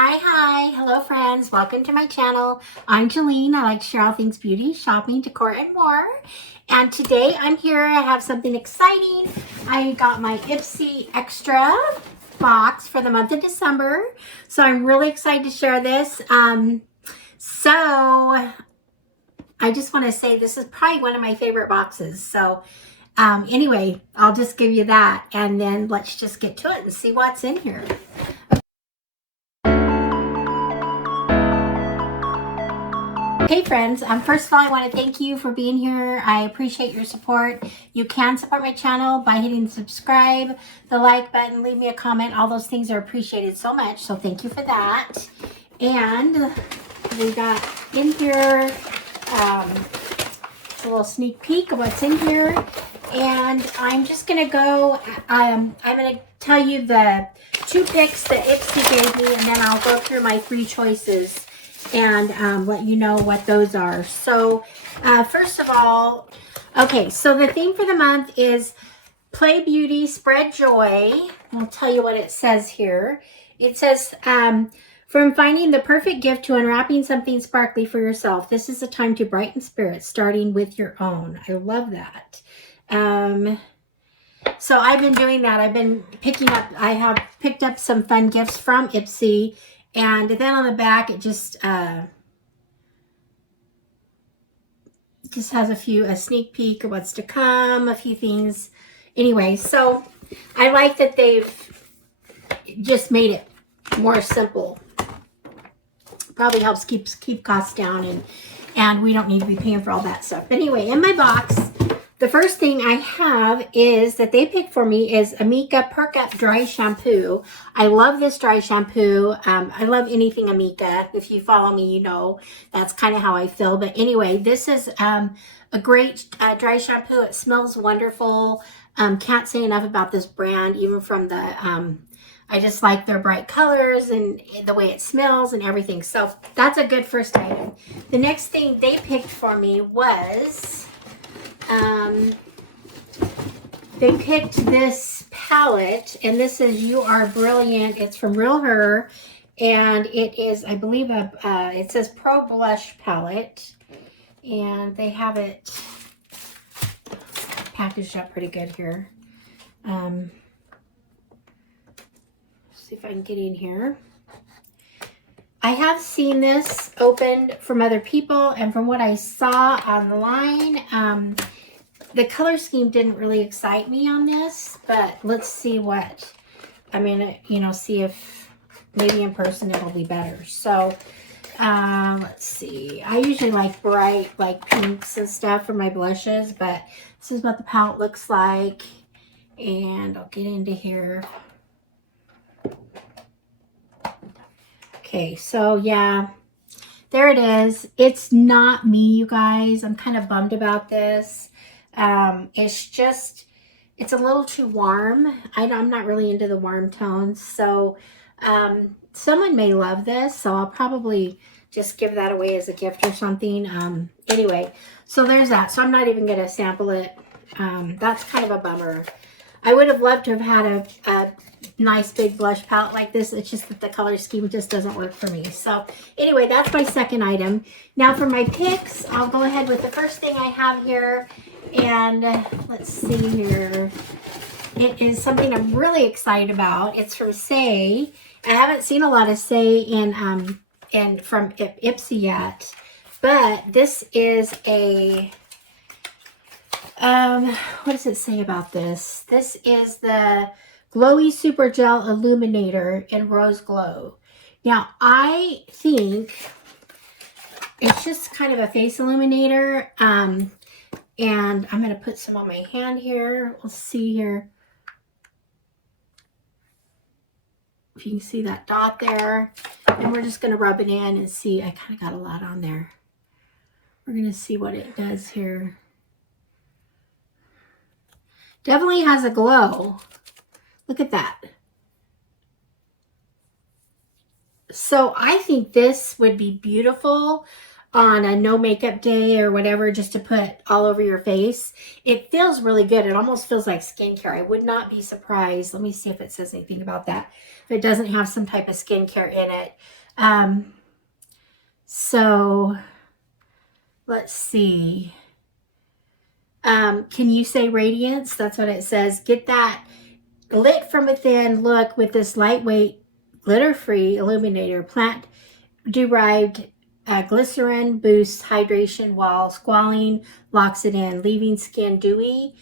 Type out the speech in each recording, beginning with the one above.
Hi, hello friends, welcome to my channel. I'm Jalene. I like to share all things beauty, shopping, decor, and more. And today I'm here, I have something exciting. I got my Ipsy Extra box for the month of December. So I'm really excited to share this. So I just want to say this is probably one of my favorite boxes. So anyway, I'll just give you that and then let's just get to it and see what's in here. Hey friends, first of all, I want to thank you for being here. I appreciate your support. You can support my channel by hitting subscribe, the like button, leave me a comment. All those things are appreciated so much, so thank you for that. And we got in here a little sneak peek of what's in here. And I'm just going to go, I'm going to tell you the 2 picks that Ipsy gave me, and then I'll go through my 3 choices and let you know what those are. So first of all, okay, so the theme for the month is Play Beauty, Spread Joy. I'll tell you what it says here. It says, from finding the perfect gift to unwrapping something sparkly for yourself, this is a time to brighten spirits, starting with your own. I love that. So I've been doing that. I've been I have picked up some fun gifts from Ipsy. And then on the back, it just has a sneak peek of what's to come, a few things. Anyway, so I like that they've just made it more simple. Probably helps keep costs down, and we don't need to be paying for all that stuff. Anyway, in my box, the first thing I have is that they picked for me is Amika Perk Up Dry Shampoo. I love this dry shampoo. I love anything Amika. If you follow me, you know that's kind of how I feel. But anyway, this is a great dry shampoo. It smells wonderful. Can't say enough about this brand, even from the, I just like their bright colors and the way it smells and everything. So that's a good first item. The next thing they picked for me was... they picked this palette, and this is You Are Brilliant. It's from Real Her, and it is, I believe, it says Pro Blush Palette, and they have it packaged up pretty good here. See if I can get in here. I have seen this opened from other people, and from what I saw online, the color scheme didn't really excite me on this, but let's see what, see if maybe in person it'll be better. So, let's see. I usually like bright, like pinks and stuff for my blushes, but this is what the palette looks like. And I'll get into here. Okay, so yeah, there it is. It's not me, you guys. I'm kind of bummed about this. It's a little too warm. I'm not really into the warm tones. So someone may love this, so I'll probably just give that away as a gift or something. Anyway, so there's that. So I'm not even going to sample it. That's kind of a bummer. I would have loved to have had a nice big blush palette like this. It's just that the color scheme just doesn't work for me. So anyway, that's my second item. Now for my picks, I'll go ahead with the first thing I have here. And let's see here. It is something I'm really excited about. It's from Say. I haven't seen a lot of Say from Ipsy yet. But this is a... what does it say about this? This is the Glowy Super Gel Illuminator in Rose Glow. Now, I think it's just kind of a face illuminator. And I'm going to put some on my hand here. We'll see here if you can see that dot there. And we're just going to rub it in and see. I kind of got a lot on there. We're going to see what it does here. Definitely has a glow. Look at that. So I think this would be beautiful on a no makeup day or whatever, just to put all over your face. It feels really good. It almost feels like skincare. I would not be surprised. Let me see if it says anything about that. If it doesn't have some type of skincare in it. So let's see. Can you say radiance? That's what it says. Get that lit from within look with this lightweight, glitter-free illuminator. Plant-derived glycerin boosts hydration while squalling locks it in, leaving skin dewy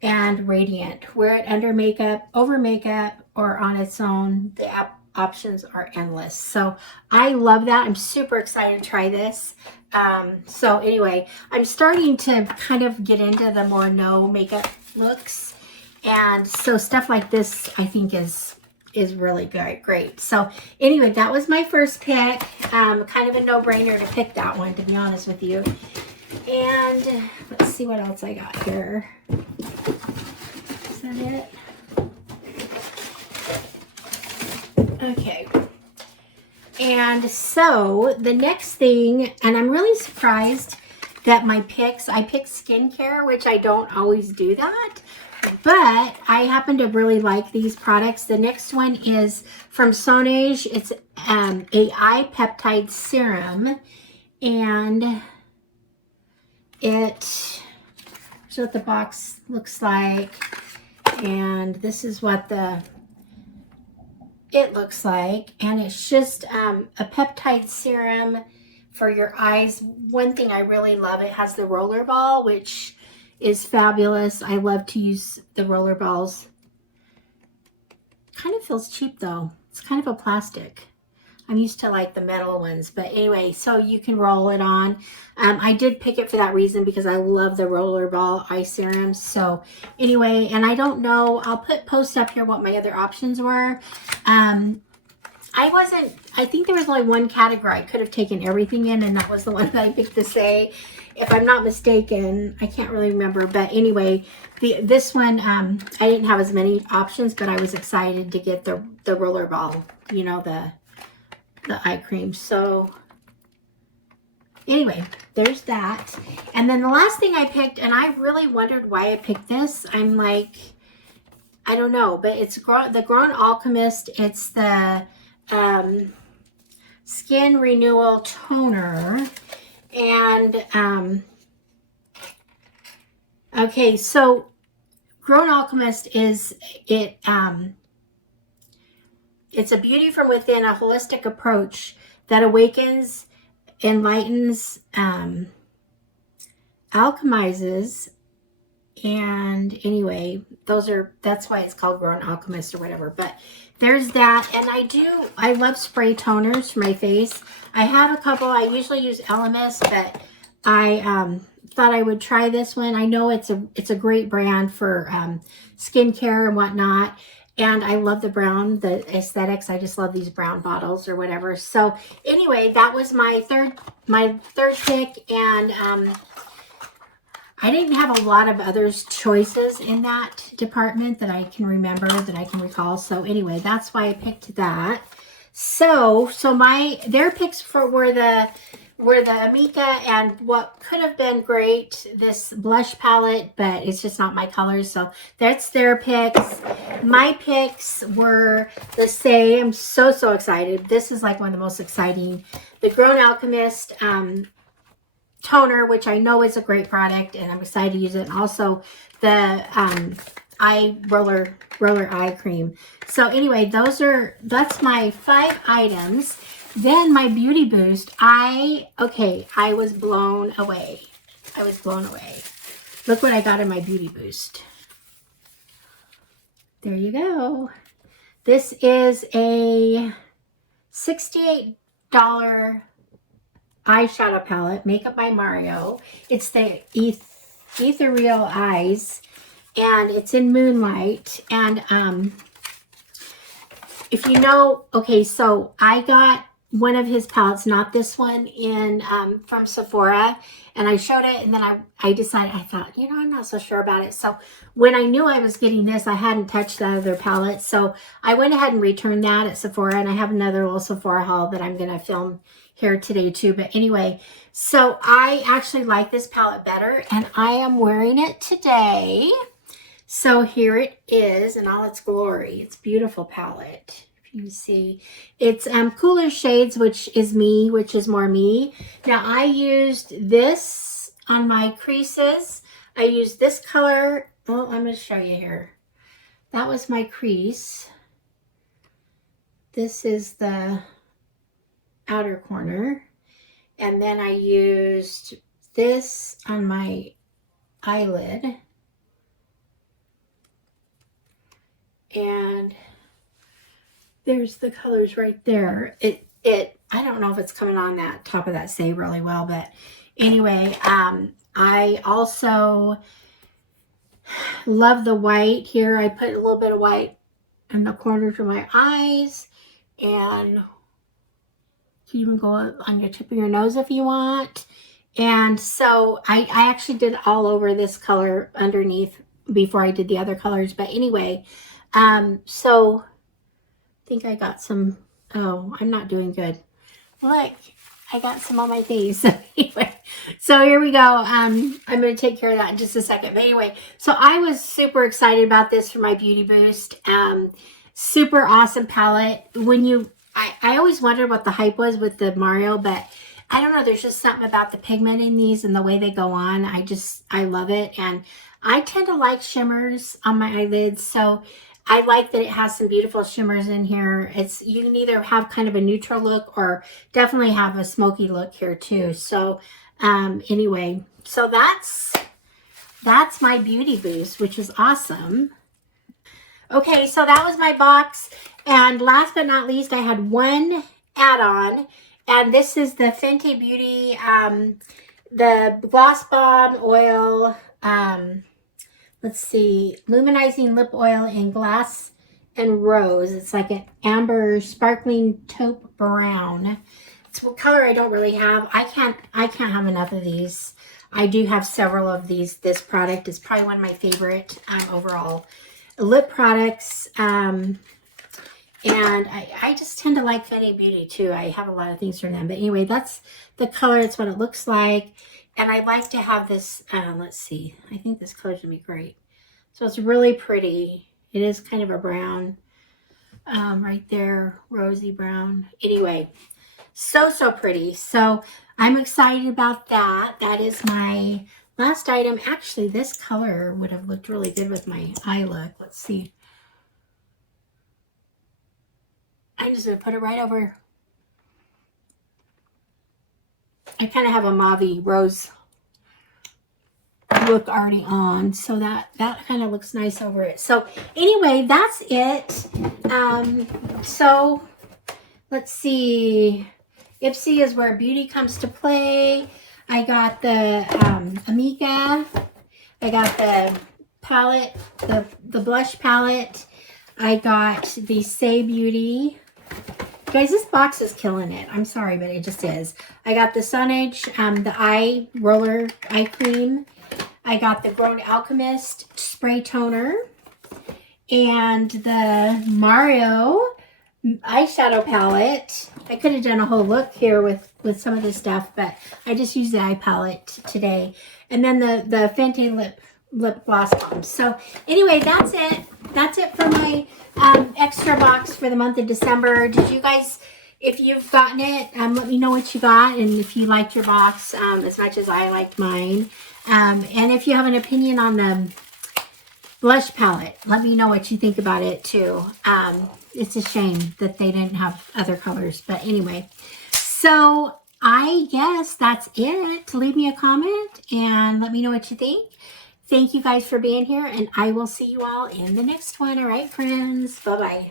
and radiant. Wear it under makeup, over makeup, or on its own. The options are endless. So I love that. I'm super excited to try this. So anyway, I'm starting to kind of get into the more no makeup looks. And so stuff like this, I think is really great. So anyway, that was my first pick. Kind of a no-brainer to pick that one, to be honest with you. And let's see what else I got here. Is that it? Okay. And so the next thing, and I'm really surprised that I picked skincare, which I don't always do that, but I happen to really like these products. The next one is from Sonage. It's a eye peptide serum, and here's what the box looks like, and this is what it looks like, and it's just a peptide serum for your eyes. One thing I really love, it has the roller ball, which is fabulous. I love to use the roller balls. Kind of feels cheap though. It's kind of a plastic. I'm used to like the metal ones, but anyway, so you can roll it on. I did pick it for that reason because I love the roller ball eye serums. So anyway, and I don't know, I'll post up here what my other options were. I think there was only one category I could have taken everything in, and that was the one that I picked to say, if I'm not mistaken. I can't really remember, but anyway, this one, I didn't have as many options, but I was excited to get the roller ball, you know, the eye cream. So anyway, there's that. And then the last thing I picked, and I really wondered why I picked this. I'm like, I don't know, but it's the Grown Alchemist. It's the Skin Renewal Toner. And okay, so Grown Alchemist is it's a beauty from within, a holistic approach that awakens, enlightens, alchemizes. And anyway, that's why it's called Grown Alchemist or whatever. But there's that. And I love spray toners for my face. I have a couple. I usually use Elemis, but I thought I would try this one. I know it's a great brand for skincare and whatnot. And I love the aesthetics. I just love these brown bottles or whatever. So anyway, that was my third pick. And I didn't have a lot of others choices in that department that I can remember, that I can recall. So anyway, that's why I picked that. So their picks were the Amika, and what could have been great, this blush palette, but it's just not my colors. So that's their picks. My picks were the same. I'm so excited. This is like one of the most exciting. The Grown Alchemist toner, which I know is a great product, and I'm excited to use it. And also the roller eye cream. So anyway, that's my 5 items. Then my beauty boost, I was blown away. Look what I got in my beauty boost. There you go. This is a $68 eyeshadow palette, Makeup by Mario. It's the Ethereal Eyes, and it's in Moonlight. And if you know, okay, so I got one of his palettes, not this one, in from Sephora, and I showed it, and then I decided, I thought, you know, I'm not so sure about it. So when I knew I was getting this, I hadn't touched that other palette, so I went ahead and returned that at Sephora, and I have another little Sephora haul that I'm going to film here today too. But anyway, so I actually like this palette better, and I am wearing it today. So here it is in all its glory. It's a beautiful palette. If you see, it's cooler shades, which is me, which is more me. Now I used this on my creases. I used this color. Oh, I'm going to show you here. That was my crease. This is the outer corner. And then I used this on my eyelid. And there's the colors right there. I don't know if it's coming on that top of that shade really well, but anyway, I also love the white here. I put a little bit of white in the corners of my eyes, and you can even go on your tip of your nose if you want. And so I actually did all over this color underneath before I did the other colors. But anyway, so I think I got some, oh, I'm not doing good. Look, I got some on my face. Anyway, so here we go. I'm going to take care of that in just a second. But anyway, so I was super excited about this for my beauty boost. Super awesome palette. I always wondered what the hype was with the Mario, but I don't know. There's just something about the pigment in these and the way they go on. I love it. And I tend to like shimmers on my eyelids. So I like that it has some beautiful shimmers in here. You can either have kind of a neutral look or definitely have a smoky look here too. So anyway, so that's my beauty boost, which is awesome. Okay, so that was my box. And last but not least, I had one add-on. And this is the Fenty Beauty, the Gloss Bomb Oil, let's see, Luminizing Lip Oil in Glass and Rose. It's like an amber sparkling taupe brown. It's a color I don't really have. I can't have enough of these. I do have several of these. This product is probably one of my favorite overall lip products. And I just tend to like Fenty Beauty too. I have a lot of things from them. But anyway, that's the color. It's what it looks like. And I like to have this, let's see. I think this color's going to be great. So it's really pretty. It is kind of a brown right there. Rosy brown. Anyway, so pretty. So I'm excited about that. That is my last item. Actually, this color would have looked really good with my eye look. Let's see. I'm just going to put it right over. I kind of have a mauve rose look already on, so that kind of looks nice over it. So anyway, that's it. So let's see. Ipsy is where beauty comes to play. I got the Amica. I got the palette, the blush palette. I got the Say Beauty. Guys, this box is killing it. I'm sorry, but it just is. I got the Sunage, the eye roller eye cream. I got the Grown Alchemist spray toner. And the Mario eyeshadow palette. I could have done a whole look here with some of this stuff, but I just used the eye palette today. And then the Fenty lip gloss bomb. So anyway, that's it. That's it for my extra box for the month of December. Did you guys, if you've gotten it, let me know what you got and if you liked your box as much as I liked mine. And if you have an opinion on the blush palette, let me know what you think about it too. It's a shame that they didn't have other colors, but anyway. So I guess that's it. Leave me a comment and let me know what you think. Thank you guys for being here, and I will see you all in the next one. All right, friends. Bye-bye.